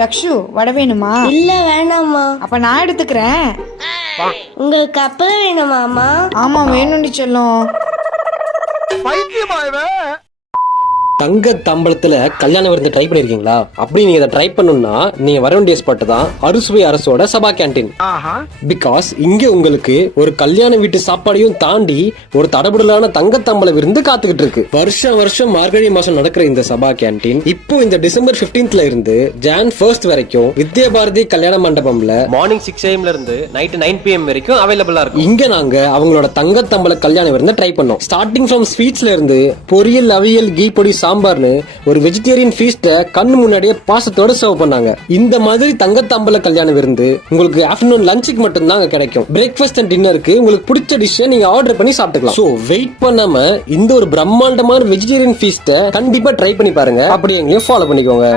ரக்ஷு வடை வேணுமா? இல்ல வேணாமா. அப்ப நான் எடுத்துக்கிறேன். உங்களுக்கு அப்பளம் வேணுமாமா? ஆமா வேணும்னு சொல்லும். தங்க தம்பளத்துல கல்யாண விருந்து ட்ரை பண்ணிருக்கீங்களா? அப்படி நீங்க இதை ட்ரை பண்ணணும்னா நீங்க வர வேண்டிய ஸ்பாட் தான் அறுசுவை அரசோட சபா கேண்டீன். பிகாஸ் இங்க உங்களுக்கு ஒரு கல்யாண வீட்டு சாப்பாடையும் தாண்டி ஒரு தடபுடலான தங்க தம்பள விருந்து காத்துக்கிட்டு இருக்கு. வருஷம் மார்கழி மாசம் நடக்கிற இந்த சபா கேண்டீன் இப்போ இந்த டிசம்பர் 15th இருந்து ஜான் 1st வரைக்கும் வித்யா பாரதி கல்யாண மண்டபம்ல மார்னிங் 6 AM இருந்து நைட் 9 PM வரைக்கும் அவைலபிளா இருக்கும். இங்க நாங்க அவங்களோட தங்க தம்பள கல்யாண விருந்து ட்ரை பண்ணோம். ஸ்டார்டிங் ஃப்ரம் ஸ்வீட்ஸ்ல இருந்து பொரியல், அவியல், கீ பொடி, சாம்பார்னு ஒரு வெஜிடேரியன் ஃபீஸ்ட கண்ணு முன்னாடியே பாசத்தோட சர்வ் பண்ணாங்க. இந்த மாதிரி தங்கத்தம்பல கல்யாண விருந்து உங்களுக்கு ஆஃப்டர்நூன் லஞ்சுக்கு மட்டும் தான் கிடைக்கும். பிரேக்ஃபாஸ்ட் அண்ட் டின்னருக்கு உங்களுக்கு பிடிச்ச டிஷ்ஷை நீங்க ஆர்டர் பண்ணி சாப்பிட்டுக்கலாம். சோ வெயிட் பண்ணாம இந்த ஒரு பிரம்மாண்டமான வெஜிடேரியன் ஃபீஸ்ட கண்டிப்பா ட்ரை பண்ணி பாருங்க. அப்படி எங்களையும் ஃபாலோ பண்ணிக்கோங்க.